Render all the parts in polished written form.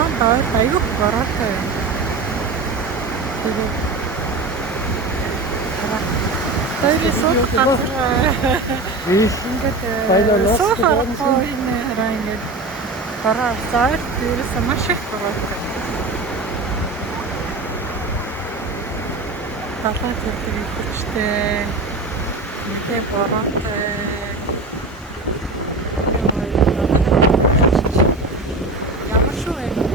Толгойн доор аюух бороотой юм. Тэгээд Тойрны суух газар ингээд суухаар энэ хараа ингээд бараа зайр дээрээс маш их бороотой. Талаа зэрэг ихтэй мэдээ бороотой. Ямар шүү вэ?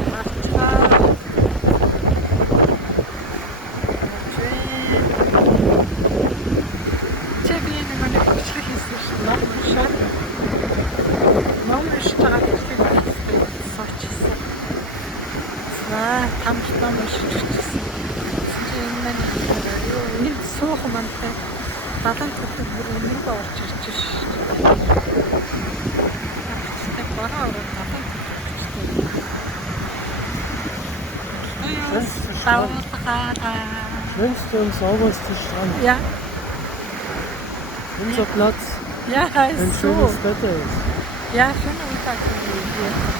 Тамштан мишчихсэн. Энэ суух мантай далан төтөг бүр өмнөд орж ирж шүү. Тэг бараа ороод далан Wenn es für uns sauber ist, der Strand. Ja. Unser Platz. Ja, ist wenn so. Schönes Wetter ist. Ja, schöner Mittag hier.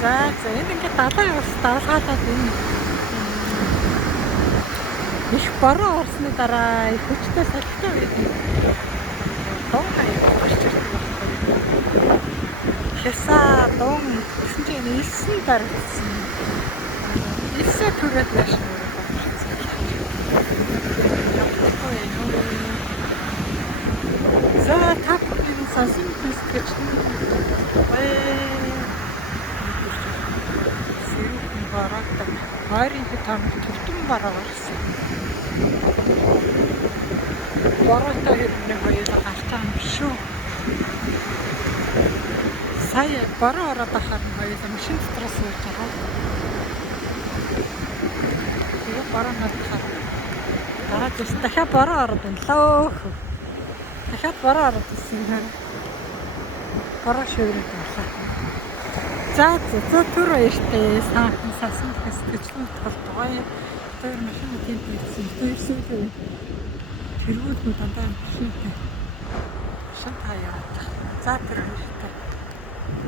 За энэ ингээд далайн ус даалгаад энэ их бороо орсны дараа их хүчтэй салхитай байдаг. Донхай гарч ирсэн байна. Хэсаа дон гэсэн чинь илсэн дарагдсан. Илсээ түрээд нааш. За тап энэ сасан бискэж бараатаа хайрын тамиг төвтөн бараа гарсан. Бараатаа хэрнээ хоёулаа гартаа юм шүү. Сая бараа ороод ахаар хоёулаа машин дотроос сууж байгаа. Тэгээ бараа надад дараа дэс дахиад бараа ороод байна лөө. Дахиад бараа ороод ирсэн юм. Бараа шиврээд байлаа. За түр баяртай саахан сасан хэсгэжлэн толгой тэр машин тэмд ирсэн. Тэрсээ тэргүүд нь дандаа машинтай. Шантаяа. За түр баяртай.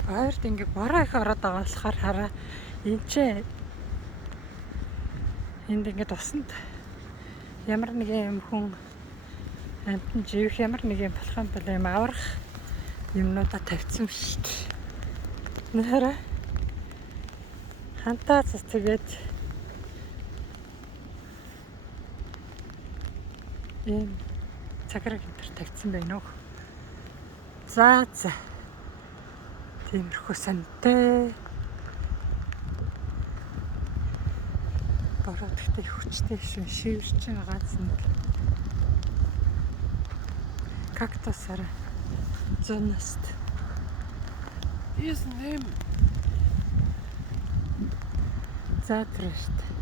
Баярт ингээ бараа их ороод байгаа болохоор хараа энд ингээд усанд ямар нэг юм хүн амтан живэх ямар нэг юм болох юм бол юм аврах юмнуудаа тавьсан шүү дээ. Нэрэ хантаа тэгээд ийм цаграг энэ тавьсан байна уу. За тиймэрхүү сантай бороо гэхдээ хүчтэй шин шивэрч байгаа нэг кактусаар зонаст Hier ist ein Helm. За трашт.